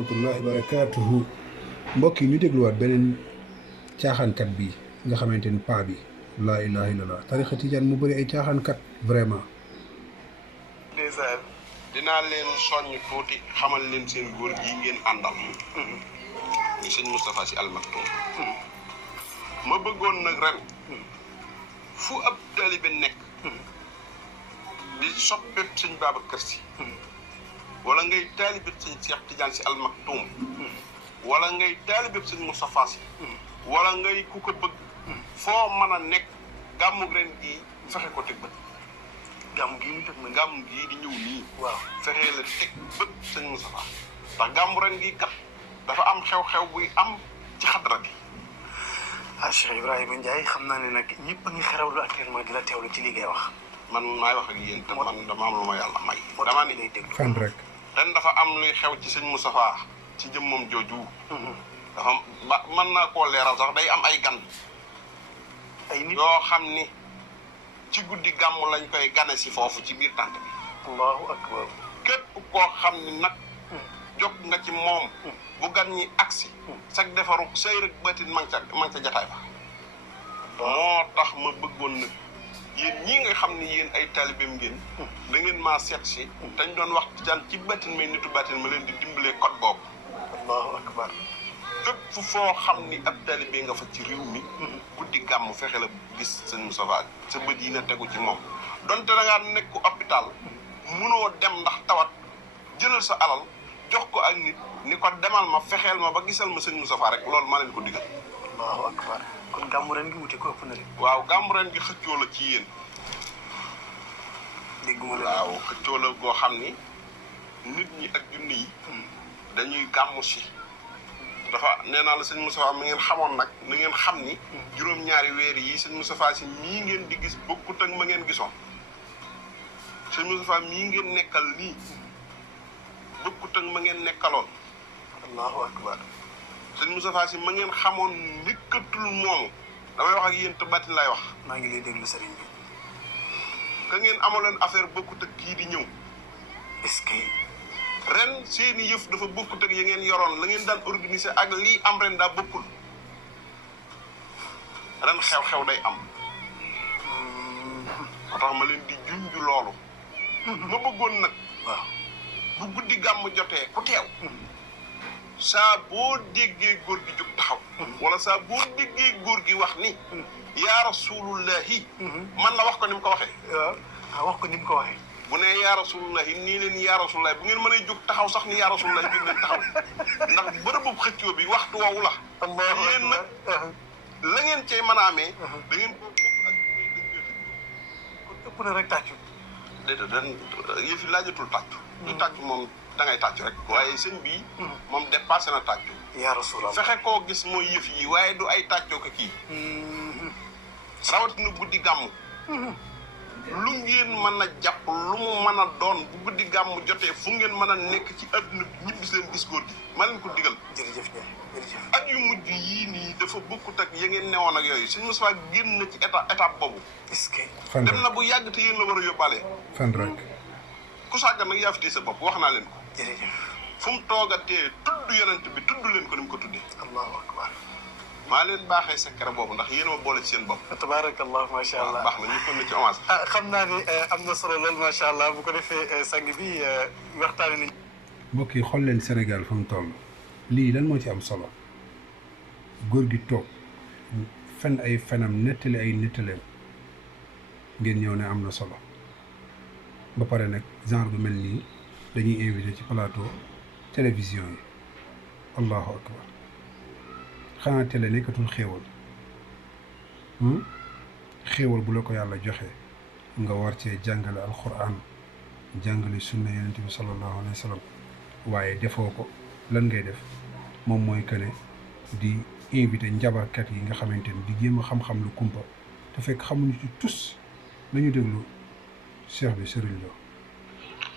rahmatullahi barakaatuhu mbokk yi ñu dégluwaat beneen caaxaankat bi nga xamante ni paa bi laa ilaha illallah tarixa tijaan mu bëri ay caaxaankat vraiment. ndeysaan dinaa leen soññ tuuti xamal leen seen góor gi ngeen àndal ni sëñ Moustapha Sy Al Maktoum ma bëggoon nag ren fu ab taalibe nekk di soppet sëñ Babacar Sy wala ngay taalibe sëñ Cheikh Tidiane Sy Al Maktoum wala ngay taalibe sëñ Moustapha Sy wala ngay ku ko bëgg foo mën a nekk gàmmu ren gii fexe ko teg bët gàmm gii ñu teg na gàmm gii di ñëw nii waaw fexee la teg bët sëñ Moustapha ndax gàmmu ren gii kat dafa am xew-xew buy am ci xadra gi Cheikh Ibrahima Ndiaye xam naa ne nag ñëpp a ngi xerawlu actuellement di la teewlu ci li ngay wax man maay wax ak yéen te man dama am lu ma yàlla may dama ni lay déglu fan rek ren dafa am luy xew ci sëñ Moustapha ci jëmmam jooju dafa ba mën naa koo leeral sax day am ay gan ay nit yoo xam ni ci guddi gàmm lañ koy gane si foofu ci biir tànt bi allahu akbar képp koo xam ni nag jóg nga ci moom bu gan ñi agsi sag defaru say rek bëtin ma nga ca jataay ba moo tax ma bëggoon nag yéen ñii nga xam ni yéen ay taalibeem ngeen da ngeen maa seet si dañ doon wax tijaan ci batin may nitu batin ma leen di dimbalee code boobu allahu akbar fépp foo xam ni ab taalibe nga fa ci réew mi guddi gàmm fexe la gis sëñ Moustapha sa bët yi na tegu ci moom donte da ngaa nekk hôpital munoo dem ndax tawat jëlal sa alal jox ko ak nit ni ko demal ma fexeel ma ba gisal ma sëñ Moustapha rek loolu maa leen ko digal allahu akbar kon gàmmu ren gi wute ko ëpp na leen waaw gàmmu ren gi xëccoo la ci yéen dégguma la waaw xëccoo la goo xam ni nit ñi ak junni yi dañuy gàmmu si dafa nee naa la sëñ Moustapha mi ngeen xamoon nag na ngeen xam ni juróom-ñaari weer yi sëñ Moustapha Sy mii ngeen di gis bokkut ak ma ngeen gisoon sëñ Moustapha mii ngeen nekkal nii bokkut ak ma ngeen nekkaloon allahu akbar sëñ Moustapha Sy ma ngeen xamoon nekkatul moomu damay wax ak yéen te batin lay wax maa ngi lay déglu sëriñ bi ka ngeen amaloon affaire bokkut ak kii di ñëw est-ce que ren seeni yëf dafa bokkut ak ya ngeen yoroon la ngeen daan organiser ak lii am ren daa bokkul ren xew-xew day am moo tax ma leen di junj loolu ma bëggoon nag waaw bu guddi gàmm jotee ku teew saa boo déggee góor gi jóg taxaw wala saa boo déggee góor gi wax ni yaa rasulullahi man la wax ko ni mu ko waxee waaw wax ko ni mu ko waxee bu ne yaa rasulullahi nii leen yaa rasulullahi bu ngeen mënee jóg taxaw sax ni yaa rasulullahi jóg leen taxaw ndax bërëbu xëccoo bi waxtu woowu la yéen nag la ngeen cay mën a amee da ngeen ko bokk ak kon ëpp na rek tàccu déedéet dan yëf yi laajatul tàccu du tàccu moom da ngay tàccu rek waaye sëñ bii moom dépassé na tàccu yaa rasulallah fexe koo gis mooy yëf yi waaye du ay tàccoo ko kii rawatina guddi gàmm lu ngeen mën a jàpp lu mu mën a doon bu guddi gàmm jotee fu ngeen mën a nekk ci adduna bi ñibbi si leen gis góor gi ma leen ko digal jërëjëf Ndiaye jërëjëf at yu mujj yii nii dafa bokkut ak ya ngeen newoon ak yooyu sëñ Moustapha génn na ci étape boobu est-ce que fan dem rek na bu yàgg te yéen la war a yóbbaale fan rek ku sàggan nag yaa fi téye sa bopp wax naa leen ko jërëjëf fu mu toogatee tudd yonent bi tudd leen ko ni mu ko tuddee allahu akbar maa leen baaxee secret boobu ndax yéen a ma boole ci seen bopp tabarakallah macha allah baax na ñu kon ne ci avance xam naa ni am na solo lool macha allah bu ko defee sang bi waxtaane nañ mbokk yi xool leen Sénégal fu mu toll lii lan moo ci am solo góor gi toog fen ay fenam nettali ay nettaleem ngeen ñëw ne am na solo ba pare nag genre bu mel nii dañuy invité ci plateau télévision yi allahu akbar xanaa télé nekkatul xéewal xéewal bu la ko yàlla joxe nga war cee jàngale alquran jàngale sunna yonent bi sallallahu alayhi wa sallam waaye defoo ko lan ngay def moom mooy que ne di invité njabarkat yi nga xamante ni di jéem a xam-xam lu kumpa te fekk xamuñu ci tus nañu déglu cheikh bi Serigne Lo.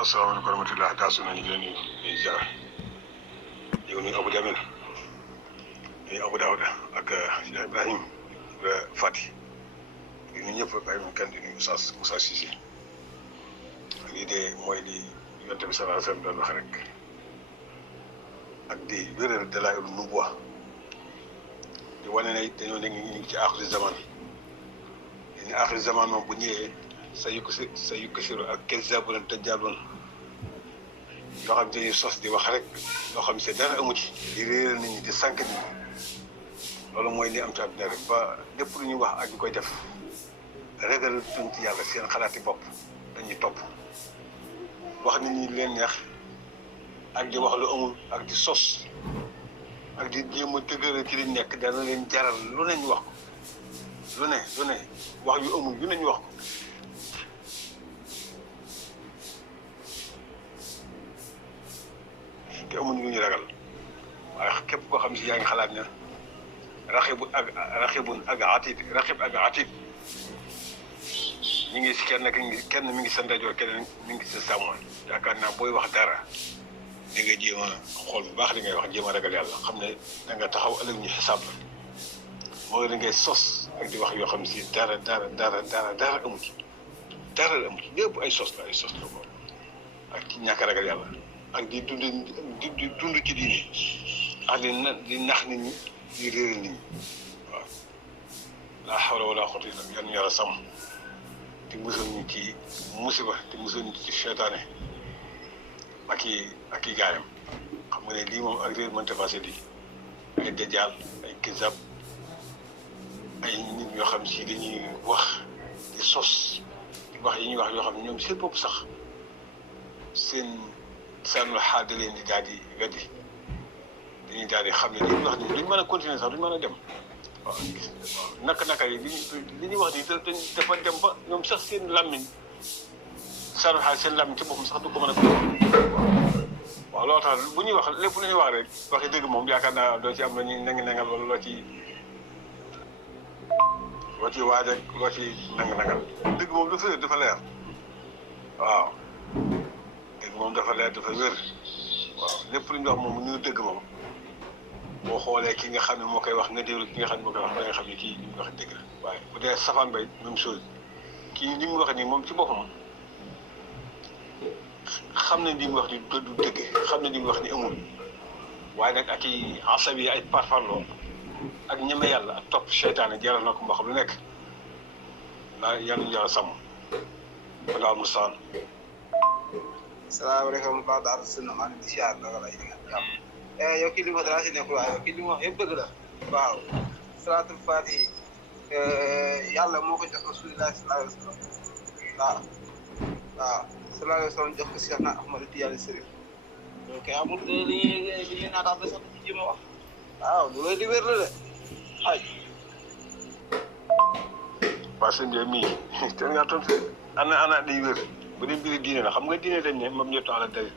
asalaamaaleykum wa rahmatulah taasu nañu leen di ziar yow nuyu Abou Diamine nuyu Abou Daouda ak Cheikh Ibrahim Fati di nuyu ñëpp bàyyi mu kenn di nuyu Moussa Cissé lii de mooy li Yonent bi sallallahu alayhi wa sallam doon wax rek ak di wéral dalaa'ilun nubuwwa di wane ne dañoo ne ñu ngi ci aaxiru zaman ni aaxiru zaman moom bu ñëwee sa yuksiru ak kazzaabuun dajjaaluun yoo xam dañuy sos di wax rek loo xam ne dara amu ci di réeral nit ñi di sànq nit ñi loolu mooy li am ci àdduna rek ba lépp lu ñuy wax ak ñu koy def ragal tuñ ci yàlla seen xalaati bopp dañuy topp wax nit ñi leen neex ak di wax lu amul ak di sos ak di jéem a dëgëral ci liñ nekk dana leen jaral lu ne ñu wax ko lu ne wax yu amul yu ne ñu wax ko te amuñ lu ñu ragal waaye képp koo xam si yaa ngi xalaat ne raxibun ak atid ñu ngi si kenn mi ngi sa ndeyjoor keneen mi ngi sa sàmmoñ yaakaar naa booy wax dara di nga jéem a xool bu baax li ngay wax jéem a ragal yàlla xam ne da nga taxaw ëllëg ñu xisaab la mooy da ngay sos ak di wax yoo xam si dara amu ci lépp ay sos la ko ak ci ñàkk a ragal yàlla ak di dund ci diine ak di nax nit ñi di réeral nit ñi waaw laa hawla wala quwwata illa billah yan yàlla sàmm te musal ñu ci musiba te musal ñu ci seytaane ak i gaayam xam nga ne lii moom ak réer mënta passé lii ay dajjaal ay kizab ay nit ñoo xam si dañuy wax di sos di wax yi ñuy wax yoo xam ne ñoom seen bopp sax seen sànnu xaal da leen di daal di weddi dañuy daal di xam ne li ñuy wax nii duñ mën a continuer sax duñ mën a dem waaw naka yi li ñuy wax nii dafa dem ba ñoom sax seen làmmiñ sànnu xaal seen làmmiñ ci boppam sax du ko mën a waaw loolu tax bu ñuy wax lépp lu ñuy wax rek waxi dëgg moom yaakaar naa doo ci am la ñuy nangal wala loo ci waaj ak loo ci nangal dëgg moom dafa leer waaw dëgg moom dafa leer dafa wér waaw lépp lu ñu wax moom ñu dëgg moom boo xoolee ki nga xam ne moo koy wax nga déglu ki nga xam ne moo koy wax da nga xam ne kii li mu wax dëgg la waaye bu dee safaan bay même chose kii li mu wax nii moom ci boppam xam ne li mu wax ni du dëgg xam ne li mu wax ni amul waaye nag ak i asabi ay parfarloo ak ñeme yàlla ak topp seytaane jaral na ko mbax lu nekk naa yàlla ñu yàlla sàmm wala mustaan. salaamaaleykum Ba Daara Sina maa ngi siyaar naka lay yow kii li mu wax dara si nekkul waaye yow kii li mu wax yëpp dëgg la waaw salaatul faatihi yàlla moo ko jox Rasulullah sallallahu alayhi wa sallam waaw sallallahu alayhi wa sallam jox ko Cheikh na Ahmad Tidiane Sërif yow kay amul li ñuy naataat sax ci jéem a wax waaw lu lay di wér la de ay waa sëñ bi mii te nga tontu ana day wér bu dee mbiri diine la xam nga diine dañ ne moom ñëpp ala dalil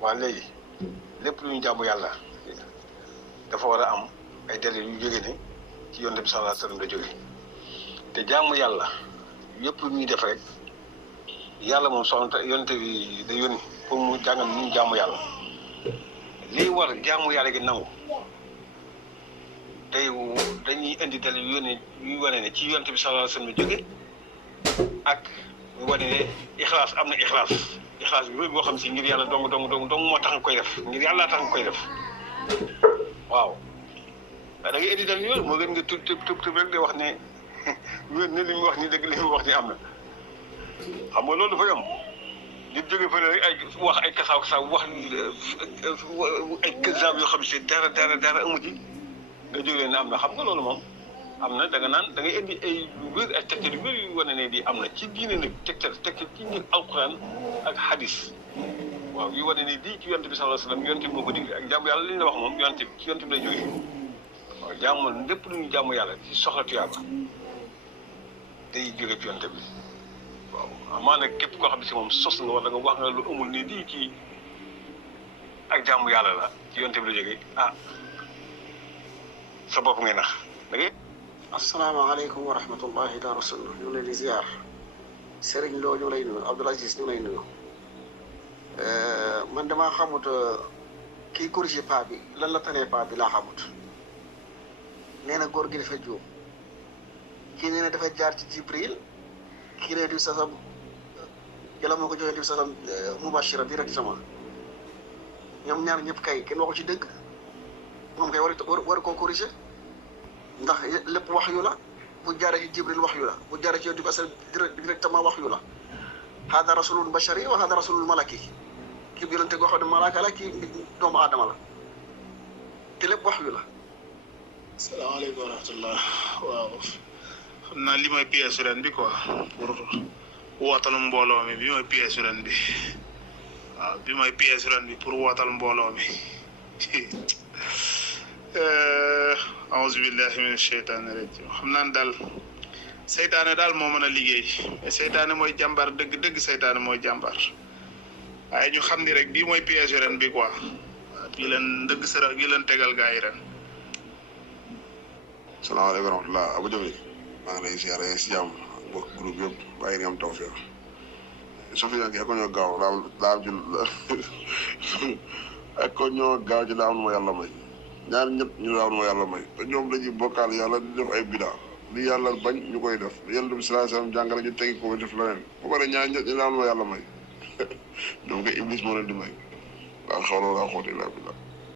waa léegi lépp lu ñu jàmm yàlla dafa war a am ay dalil yu jóge ne ci yonent bi sallallahu alayhi wa sallam la jóge te jàmm yàlla yëpp lu ñuy def rek yàlla moom soxna yonent bi da yónni pour mu jàngal ñu jàmm yàlla liy war jàmm yàlla gi nangu tey dañuy indi dalil yu yónni yuy wane ne ci yonent bi sallallahu alayhi wa sallam la jóge ak mu wane ne ixlaas am na ixlaas bi boo xam si ngir yàlla dong moo tax nga koy def ngir yàlla tax nga koy def waaw da ngay indi dalil yooyu moo gën nga tub rek di wax ne wér ne li mu wax ni dëgg li mu wax ni am na xam nga loolu dafa yomb nit jóge fële rek ay wax ay kasaaw wax ay kazaab yoo xam si dara amu ci nga jóge leen ne am na xam nga loolu moom am na da nga naan da ngay indi ay lu wér ay tegtal yu wér yu wane ne di am na ci diine nag tegtal ci ngir alquran ak hadis waaw yu wane ne di ci yonent bi sallallahu alayhi wasallam yonent bi moo ko digle ak jàmm yàlla li ñu la wax moom yonent bi ci yonent bi lay jógee waaw jàmm lépp lu ñu jàmm yàlla ci soxla tuyaaba day jóge ci yonent bi waaw amaa nag képp koo xam ne si moom sos nga wala nga wax nga lu amul ni di ci ak jàmm yàlla la ci yonent bi la jógee sa bopp ngay nax da ngay. asalaamaaleykum wa rahmatullahi wa rasulullah ñu ngi leen di ziar Serigne Lo ñu ngi lay nuyu Abdoul Aziz ñu ngi lay nuyu man damaa xamut kii corrigé paa bi lan la tanee paa bi laa xamut nee na góor gi dafa juum kii nee na dafa jaar ci Jibril kii nee diw sasam yàlla moo ko joxee diw sasam mubashira directement ñoom ñaar ñëpp kay kenn waxu ci dëgg moom kay war koo corriger ndax lépp wax yu la bu jaaree ci Jibril wax yu la bu jaaree ci yow di ko directement wax yu la hada rasulul bashari wa hada rasulul malaki kii bi yonente goo xam ne malaaka la kii doomu aadama la te lépp wax yu la. salaamaaleykum wa rahmatullah waaw xam naa li mooy pièce ren bi quoi pour wootal mbooloo mi bi mooy pièce ren bi waaw bi mooy pièce ren bi pour wootal mbooloo mi auzu billahi min sheytaani rajim xam naa ne daal seytaane daal moo mën a liggéey mais seytaane mooy jàmbaar dëgg seytaane mooy jàmbaar waaye ñu xam ni rek bii mooy pièce ren bi quoi waaw bii leen dëgg sëra gi leen tegal gaa yi ren. salaamaaleykum wa rahmatulah Abou Diop maa ngi lay ziare si jàmm mbokk groupe yëpp bàyyi nga am tawfeex Sofiane ak ko ñoo gaaw laa am ci ak ko ñoo gaaw ci laa am ma yàlla may ñaar ñett ñu laa am ma yàlla may te ñoom dañuy bokkaal yàlla di def ay bidaa li yàlla bañ ñu koy def li yàlla bi sallallahu alayhi wasallam jàngale ñu tegi ko def leneen bu pare ñaar ñett ñu laa am ma yàlla may ñoom nga iblis moo leen di may waaw xaw na laa xooti laa billah